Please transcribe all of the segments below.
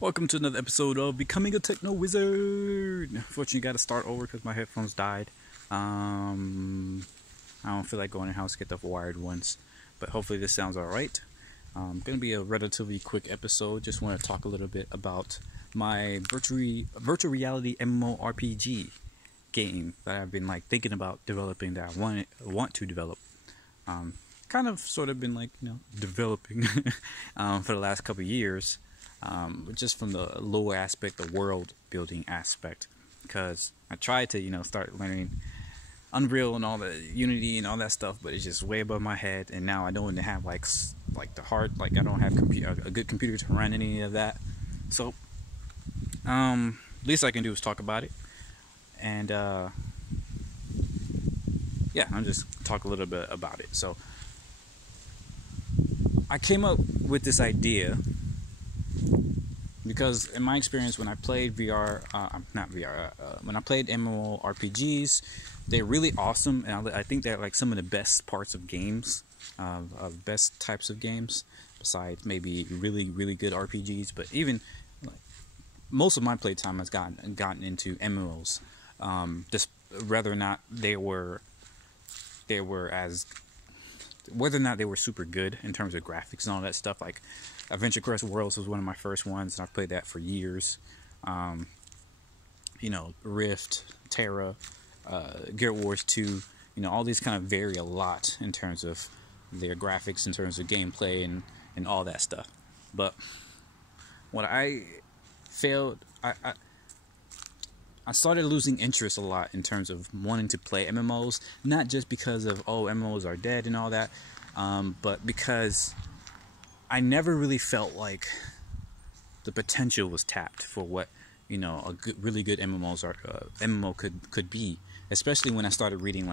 Welcome to another episode of Becoming a TechnoWizard. Unfortunately, got to start over because my headphones died. I don't feel like going in the house to get the wired ones, but hopefully this sounds alright. Gonna be a relatively quick episode. Just want to talk a little bit about my virtual reality MMORPG game that I've been thinking about developing, that I want to develop. Kind of sort of been developing for the last couple of years. Just from the lore aspect, the world building aspect, because I tried to start learning Unreal and all the Unity and all that stuff, but it's just way above my head, and now I don't even have the hard, I don't have a good computer to run any of that. So least I can do is talk about it, and yeah, I'll just talk a little bit about it. So I came up with this idea because in my experience, when I played when I played MMORPGs, they're really awesome, and I think they're some of the best parts of games, best types of games, besides maybe really, really good RPGs. But even most of my playtime has gotten into MMOs, just whether or not they were super good in terms of graphics and all that stuff. Like Adventure Quest Worlds was one of my first ones, and I've played that for years. Rift, Terra, Guild Wars 2, all these kind of vary a lot in terms of their graphics, in terms of gameplay and all that stuff. But what I started losing interest a lot in terms of wanting to play MMOs, not just because of, MMOs are dead and all that, but because I never really felt like the potential was tapped for what really good MMO could be, especially when I started reading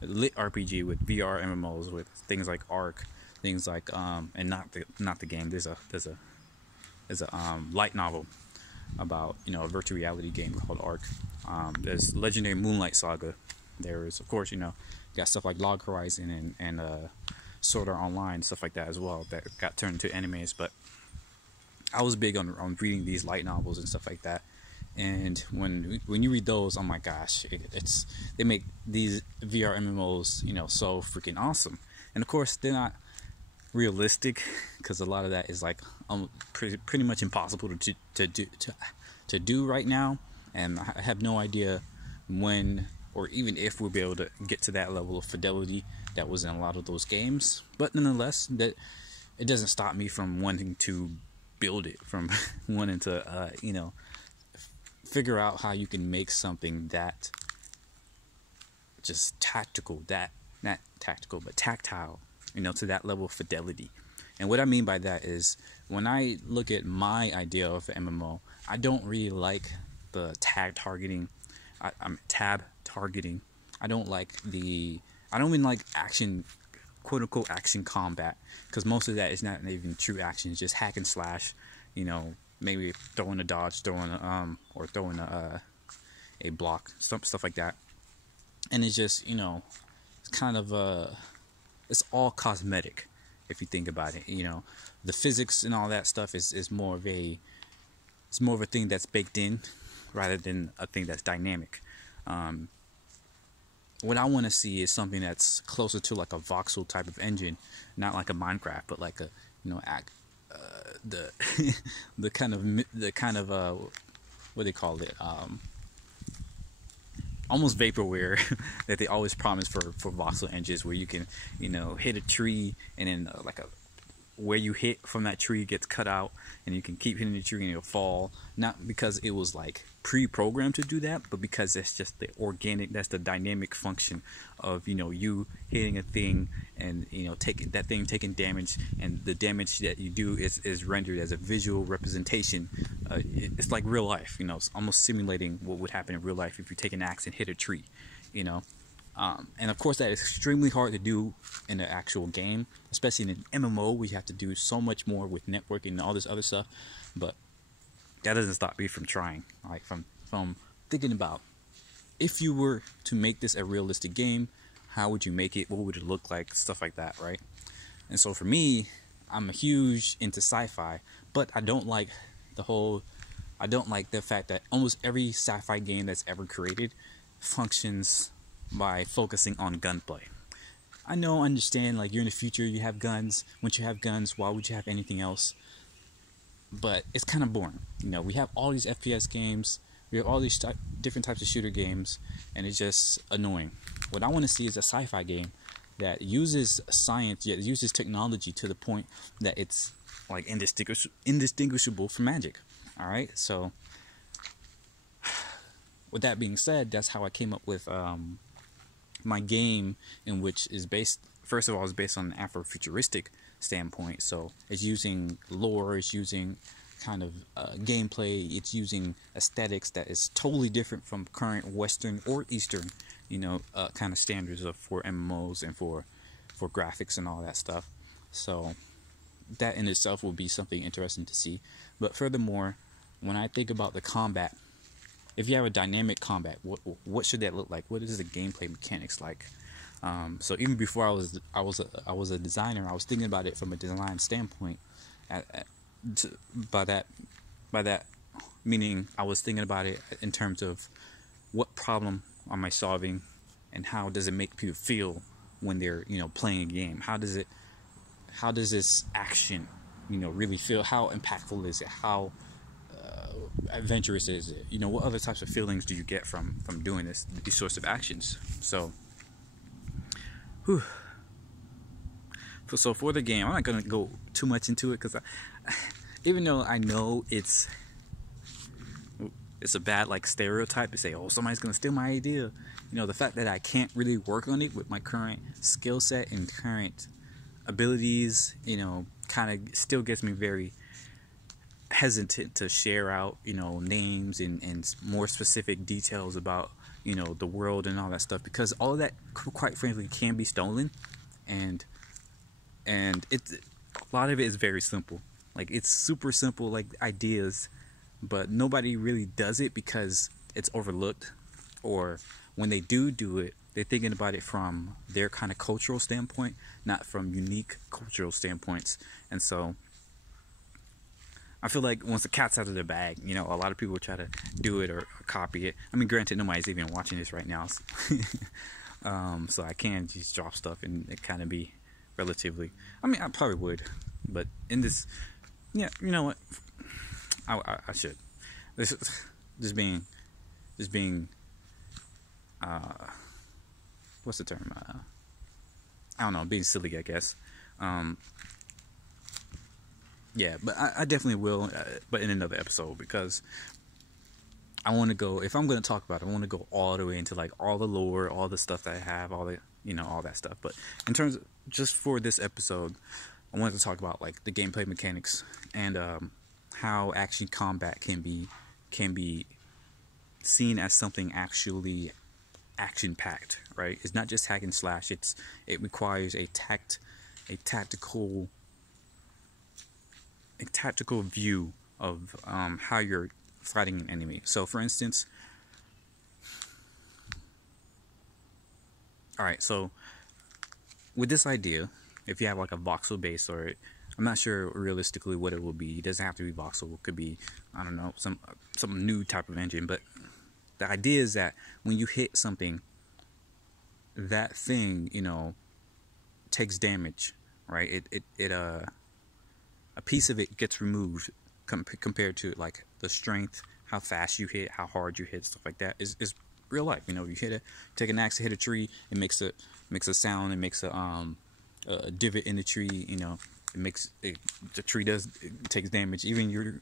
lit RPG with VRMMOs, with things like Arc, things like and not the game. There's a light novel about a virtual reality game called Arc. There's Legendary Moonlight Saga. There is, of course, got stuff like Log Horizon and Sword Art Online, stuff like that as well, that got turned into animes. But I was big on reading these light novels and stuff like that. And when you read those, oh my gosh, they make these VR MMOs so freaking awesome. And of course, they're not realistic, because a lot of that is pretty much impossible to do right now, and I have no idea when or even if we'll be able to get to that level of fidelity that was in a lot of those games. But nonetheless, that it doesn't stop me from wanting to build it, from wanting to figure out how you can make something that just tactical, that not tactical but tactile, to that level of fidelity. And what I mean by that is, when I look at my idea of an MMO, I don't really like the tab targeting. I don't even like action, quote unquote action combat, because most of that is not even true action. It's just hack and slash, maybe throwing a dodge, throwing a block, stuff like that. And it's just, it's kind of it's all cosmetic if you think about it. The physics and all that stuff is more of a thing that's baked in rather than a thing that's dynamic. What I want to see is something that's closer to like a voxel type of engine, not like a Minecraft, but like a the kind of what they call it, almost vaporware that they always promise for voxel engines, where you can hit a tree, and then where you hit from that tree gets cut out, and you can keep hitting the tree and it'll fall, not because it was pre-programmed to do that, but because it's just that's the dynamic function of you hitting a thing and taking damage, and the damage that you do is rendered as a visual representation. It's like real life, it's almost simulating what would happen in real life if you take an axe and hit a tree, and of course that is extremely hard to do in an actual game, especially in an MMO where you have to do so much more with networking and all this other stuff. But that doesn't stop me from trying, from thinking about, if you were to make this a realistic game, how would you make it, what would it look like, stuff like that, right? And so for me, I'm a huge into sci-fi, but I don't like I don't like the fact that almost every sci-fi game that's ever created functions by focusing on gunplay. I understand, like, you're in the future, you have guns. Once you have guns, why would you have anything else? But it's kind of boring. We have all these FPS games, we have all these different types of shooter games, and it's just annoying. What I want to see is a sci-fi game that uses science, yet uses technology to the point that it's like indistinguishable from magic. Alright, so with that being said, that's how I came up with my game, in which is based, first of all, is based on an Afrofuturistic standpoint. So it's using lore, it's using kind of gameplay, it's using aesthetics that is totally different from current Western or Eastern, kind of standards for MMOs and for graphics and all that stuff. So that in itself will be something interesting to see. But furthermore, when I think about the combat, if you have a dynamic combat, what should that look like? What is the gameplay mechanics like? So even before I was a designer, I was thinking about it from a design standpoint. By that meaning, I was thinking about it in terms of what problem am I solving, and how does it make people feel when they're playing a game? How does this action really feel? How impactful is it? How adventurous is it? What other types of feelings do you get from doing these sorts of actions? So for the game, I'm not gonna go too much into it, because even though I know it's a bad stereotype to say, oh, somebody's gonna steal my idea, the fact that I can't really work on it with my current skill set and current abilities, kind of still gets me very hesitant to share out names and more specific details about the world and all that stuff, because all of that, quite frankly, can be stolen, and it's a lot of it is very simple. It's super simple ideas, but nobody really does it because it's overlooked, or when they do it, they're thinking about it from their kind of cultural standpoint, not from unique cultural standpoints. And so I feel like once the cat's out of the bag, a lot of people try to do it or copy it. I mean, granted, nobody's even watching this right now, so I can just drop stuff and it kind of be relatively. I mean, I probably would, but in this, yeah, you know what? I should. Just being. What's the term? I don't know. Being silly, I guess. Yeah, but I definitely will, but in another episode, because I want to go, if I'm going to talk about it, I want to go all the way into all the lore, all the stuff that I have, all the, all that stuff. But in terms of, just for this episode, I wanted to talk about the gameplay mechanics and how action combat can be seen as something actually action-packed, right? It's not just hack and slash. It requires a tactical view of how you're fighting an enemy. So, for instance, alright, so with this idea, if you have a voxel base, or I'm not sure realistically what it will be. It doesn't have to be voxel. It could be, I don't know, some new type of engine. But the idea is that when you hit something, that thing, takes damage, right? A piece of it gets removed compared to the strength, how fast you hit, how hard you hit, stuff like that is real life. You take an axe to hit a tree, it makes a sound, it makes a divot in the tree. The tree takes damage. Even your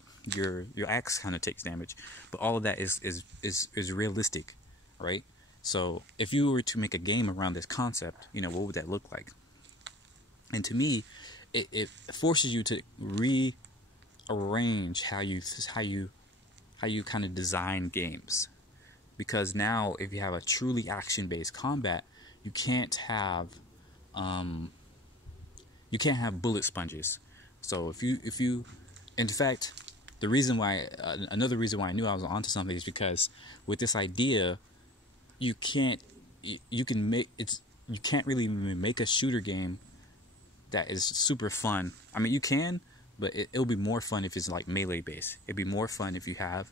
axe kind of takes damage, but all of that is realistic, right? So if you were to make a game around this concept, what would that look like? And to me, it forces you to rearrange how you kind of design games, because now if you have a truly action-based combat, you can't have bullet sponges. So if you in fact, the reason why another reason why I knew I was onto something is because with this idea, you can't really make a shooter game that is super fun. I mean, you can, but it'll be more fun if it's like melee based. It'd be more fun if you have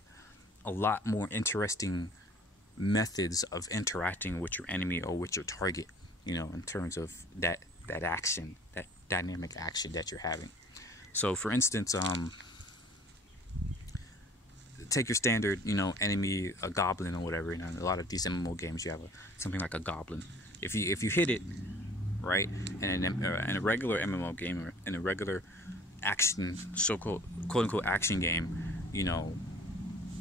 a lot more interesting methods of interacting with your enemy or with your target, you know, in terms of that action, that dynamic action that you're having. So for instance, take your standard, you know, enemy, a goblin or whatever. You know, in a lot of these MMO games, you have something like a goblin. If you hit it, right, in a regular MMO game or in a regular action, so-called quote-unquote action game, you know,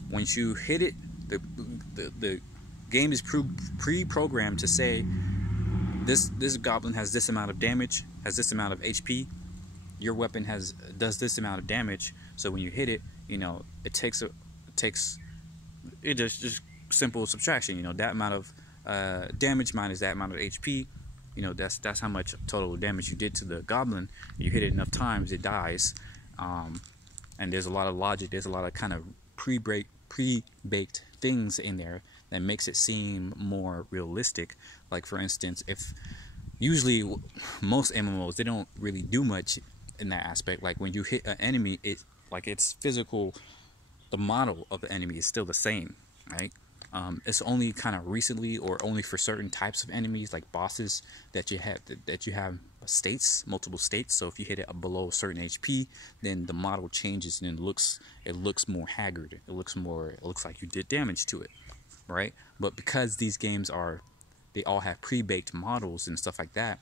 once you hit it, the game is pre-programmed to say this goblin has this amount of damage, has this amount of HP. Your weapon does this amount of damage. So when you hit it, you know, it takes just simple subtraction. You know, that amount of damage minus that amount of HP. You know, that's how much total damage you did to the goblin. You hit it enough times, it dies. And there's a lot of logic. There's a lot of kind of pre-baked things in there that makes it seem more realistic. Like for instance, if usually most MMOs, they don't really do much in that aspect. Like when you hit an enemy, it's physical. The model of the enemy is still the same, right? It's only kind of recently, or only for certain types of enemies, like bosses, that you have states, multiple states. So if you hit it below a certain HP, then the model changes and it looks more haggard. It looks like you did damage to it, right? But because these games they all have pre-baked models and stuff like that,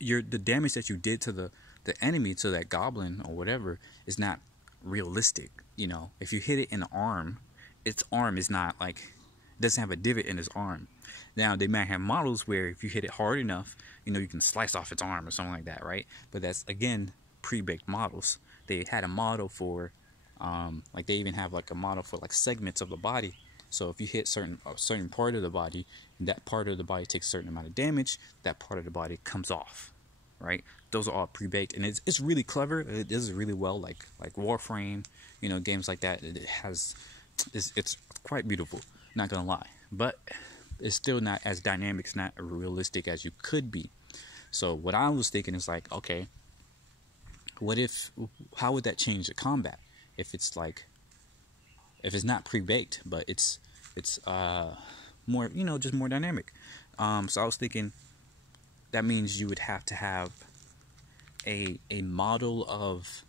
the damage that you did to the enemy, to that goblin or whatever, is not realistic. You know, if you hit it in the arm, its arm is not like, it doesn't have a divot in its arm. Now they might have models where if you hit it hard enough, you know, you can slice off its arm or something like that, right? But that's again pre-baked models. They had a model for like they even have like a model for like segments of the body. So if you hit a certain part of the body, and that part of the body takes a certain amount of damage, that part of the body comes off, right? Those are all pre-baked, and it's really clever. It does really well, like Warframe, you know, games like that. It's quite beautiful, not gonna lie, but it's still not as dynamic, it's not realistic as you could be. So what I was thinking is like, okay, how would that change the combat if it's not pre-baked, but it's more, you know, just more dynamic. So I was thinking that means you would have to have a model of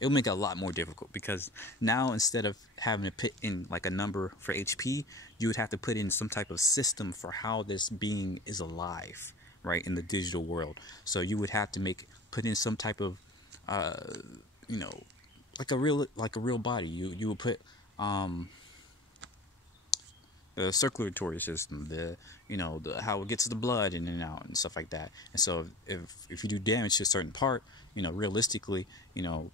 it'll make it a lot more difficult, because now instead of having to put in like a number for HP, you would have to put in some type of system for how this being is alive, right, in the digital world. So you would have to put in some type of you know, like a real body. You would put the circulatory system, how it gets the blood in and out and stuff like that. And so if you do damage to a certain part, you know, realistically, you know,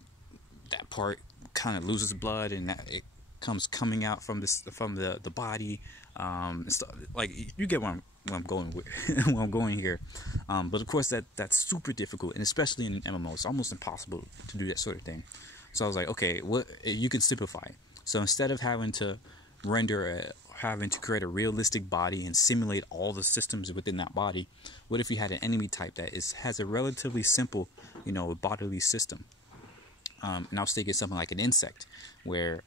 that part kind of loses blood, and that it comes coming out from the body. Stuff. Like, you get where I'm going with where I'm going here. But of course that's super difficult, and especially in an MMO, it's almost impossible to do that sort of thing. So I was like, okay, you could simplify it. So instead of having to create a realistic body and simulate all the systems within that body, what if you had an enemy type that has a relatively simple, you know, bodily system? And I was thinking something like an insect, or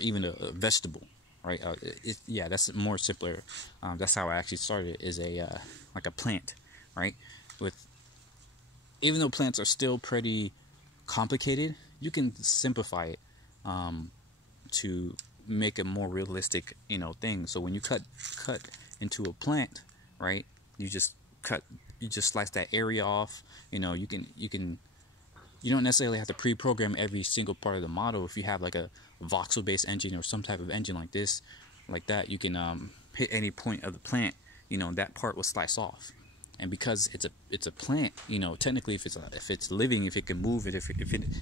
even a vegetable, right? That's more simpler. That's how I actually started, is like a plant, right? Even though plants are still pretty complicated, you can simplify it to make a more realistic, you know, thing. So when you cut into a plant, right, you just slice that area off. You know, you don't necessarily have to pre-program every single part of the model. If you have like a voxel-based engine or some type of engine like that, you can hit any point of the plant, you know, that part will slice off. And because it's a plant, you know, technically if it's living, if it can move, if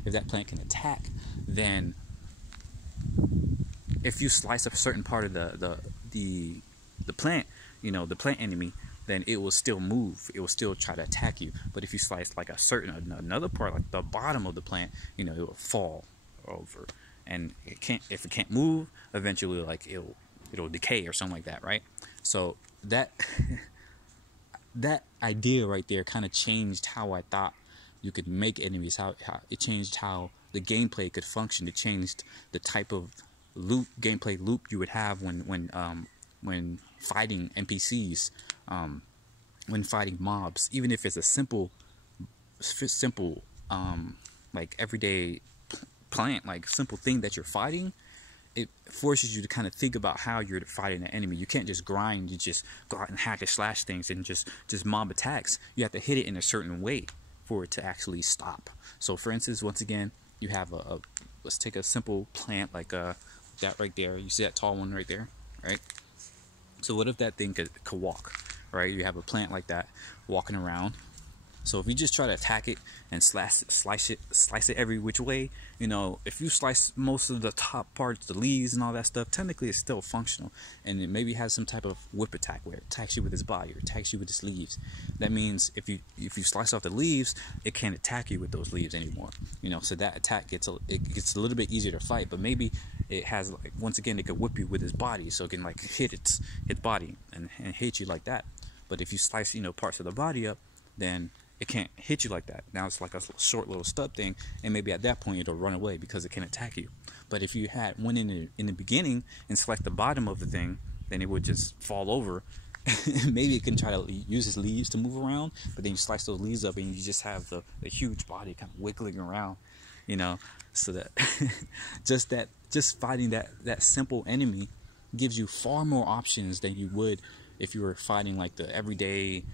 that plant can attack, then if you slice up a certain part of the plant, you know, the plant enemy, then it will still move. It will still try to attack you. But if you slice like another part, like the bottom of the plant, you know, it will fall over, and if it can't move, eventually, like it'll decay or something like that, right? So that idea right there kind of changed how I thought you could make enemies, how it changed how the gameplay could function. It changed the type of gameplay loop you would have when fighting NPCs, when fighting mobs. Even if it's a simple like everyday plant, like simple thing that you're fighting, it forces you to kind of think about how you're fighting an enemy. You can't just grind, you just go out and hack and slash things and just mob attacks. You have to hit it in a certain way for it to actually stop. So for instance, once again, you have let's take a simple plant like that right there. You see that tall one right there, right? So what if that thing could walk, right? You have a plant like that walking around. So if you just try to attack it and slice it every which way, you know, if you slice most of the top parts, the leaves and all that stuff, technically it's still functional. And it maybe has some type of whip attack where it attacks you with its body or attacks you with its leaves. That means if you slice off the leaves, it can't attack you with those leaves anymore. You know, so that attack gets a little bit easier to fight. But maybe it has, like, once again, it could whip you with its body, so it can like hit its body and hit you like that. But if you slice, you know, parts of the body up, then it can't hit you like that. Now it's like a short little stub thing, and maybe at that point it'll run away because it can attack you. But if you had went in the beginning and select the bottom of the thing, then it would just fall over. Maybe it can try to use its leaves to move around, but then you slice those leaves up and you just have the huge body kind of wiggling around, you know. So that just fighting that simple enemy gives you far more options than you would if you were fighting like the everyday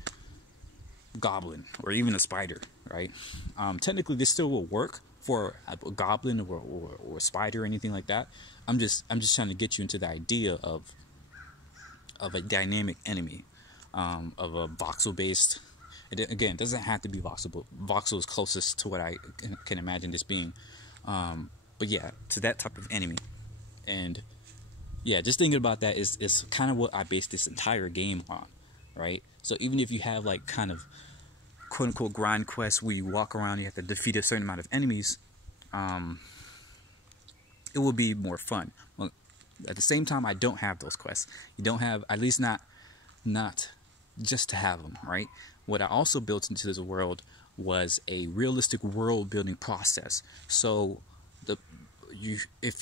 goblin or even a spider, right? Technically this still will work for a goblin or a spider or anything like that. I'm just trying to get you into the idea of a dynamic enemy, of a voxel based. Again, it doesn't have to be voxel, but voxel is closest to what I can imagine this being. But yeah, to that type of enemy. And yeah, just thinking about that is kind of what I based this entire game on, right? So even if you have like kind of quote unquote grind quests where you walk around, you have to defeat a certain amount of enemies, it will be more fun. Well, at the same time, I don't have those quests. You don't have, at least not just to have them, right? What I also built into this world was a realistic world building process. So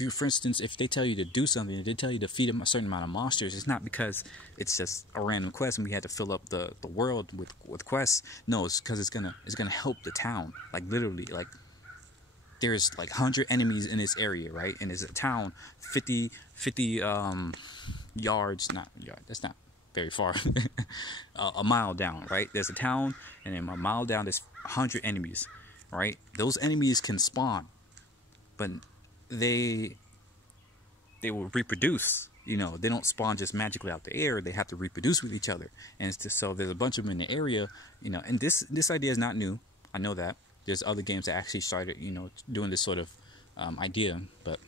for instance, if they tell you to do something, if they tell you to feed them a certain amount of monsters, it's not because it's just a random quest and we had to fill up the world with quests. No, it's because it's gonna help the town. Like literally, like there's like 100 enemies in this area, right? And it's a town 50 yards, not yard, that's not very far, a mile down, right? There's a town, and then a mile down there's 100 enemies, right? Those enemies can spawn, but they will reproduce. You know, they don't spawn just magically out the air. They have to reproduce with each other. And it's just, so there's a bunch of them in the area, you know. And this idea is not new. I know that there's other games that actually started, you know, doing this sort of idea. But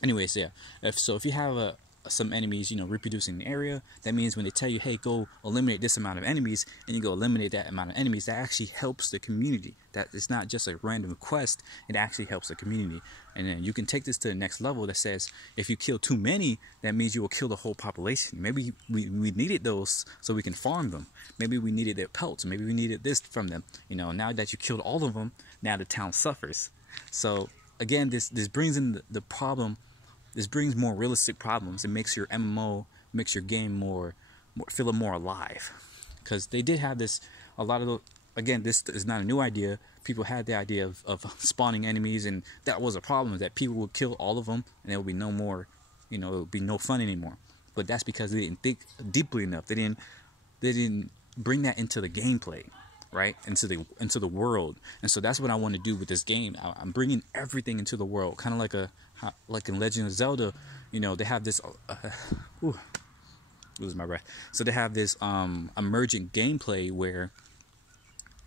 anyways, yeah. If you have some enemies, you know, reproducing in the area, that means when they tell you, hey, go eliminate this amount of enemies, and you go eliminate that amount of enemies, that actually helps the community. That it's not just a random quest, it actually helps the community. And then you can take this to the next level that says, if you kill too many, that means you will kill the whole population. Maybe we needed those so we can farm them. Maybe we needed their pelts. Maybe we needed this from them. You know, now that you killed all of them, now the town suffers. So again, this brings in the problem. This brings more realistic problems. It makes your MMO, makes your game feel more alive. Because they did have this, a lot of the, again, this is not a new idea. People had the idea of spawning enemies, and that was a problem, that people would kill all of them, and there would be no more, you know, it would be no fun anymore. But that's because they didn't think deeply enough. They didn't bring that into the gameplay, right? Into the world. And so that's what I want to do with this game. I'm bringing everything into the world, kind of like in Legend of Zelda. You know, they have this losing my breath. So they have this emergent gameplay where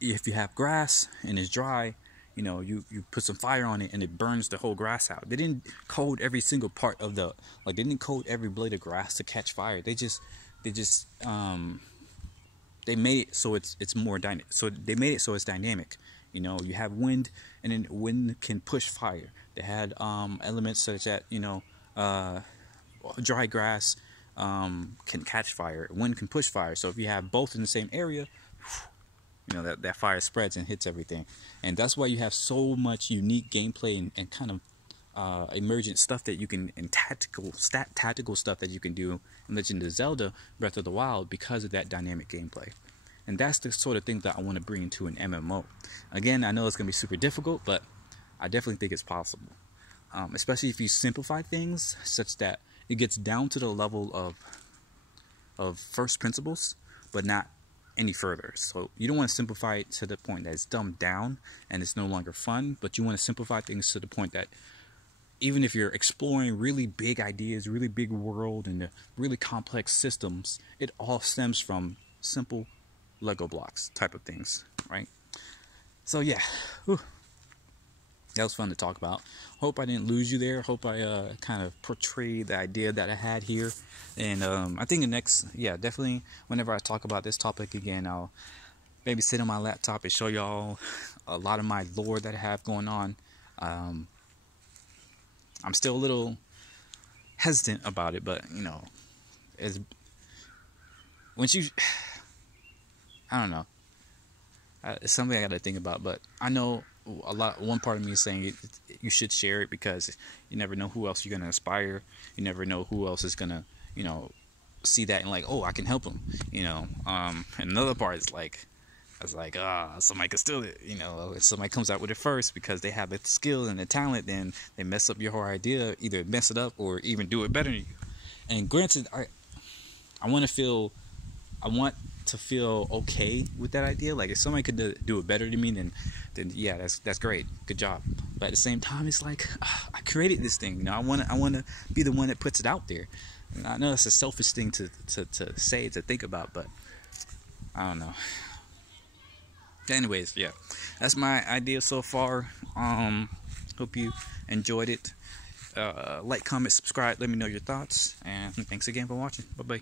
if you have grass and it's dry, you know, you put some fire on it and it burns the whole grass out. They didn't code every single part of they didn't code every blade of grass to catch fire. They made it so it's more dynamic. So they made it so it's dynamic. You know, you have wind, and then wind can push fire. They had elements such that, you know, dry grass can catch fire. Wind can push fire. So if you have both in the same area, You know, that fire spreads and hits everything. And that's why you have so much unique gameplay and kind of emergent stuff that you can, and tactical stuff that you can do in Legend of Zelda Breath of the Wild, because of that dynamic gameplay. And that's the sort of thing that I want to bring into an MMO. Again, I know it's going to be super difficult, but I definitely think it's possible. Especially if you simplify things such that it gets down to the level of first principles, but not any further. So you don't want to simplify it to the point that it's dumbed down and it's no longer fun, but you want to simplify things to the point that even if you're exploring really big ideas, really big world, and really complex systems, it all stems from simple Lego blocks type of things, right? So yeah, whew. That was fun to talk about. Hope I didn't lose you there. Hope I kind of portrayed the idea that I had here. And I think the next, definitely whenever I talk about this topic again, I'll maybe sit on my laptop and show y'all a lot of my lore that I have going on. I'm still a little hesitant about it, but you know, I don't know. It's something I got to think about, but I know one part of me is saying you should share it, because you never know who else you're going to inspire. You never know who else is going to, you know, see that and like, oh, I can help them, you know. And another part is like, I was like, somebody could steal it, you know. If somebody comes out with it first because they have the skill and the talent, then they mess up your whole idea, either mess it up or even do it better than you. And granted, I want to feel okay with that idea. Like if somebody could do it better than me, then yeah, that's great, good job. But at the same time, it's like I created this thing, you know. I want to be the one that puts it out there. And I know it's a selfish thing to say, to think about, but I don't know. Anyways, yeah, that's my idea so far. Hope you enjoyed it. Like, comment, subscribe, let me know your thoughts, and thanks again for watching. Bye bye.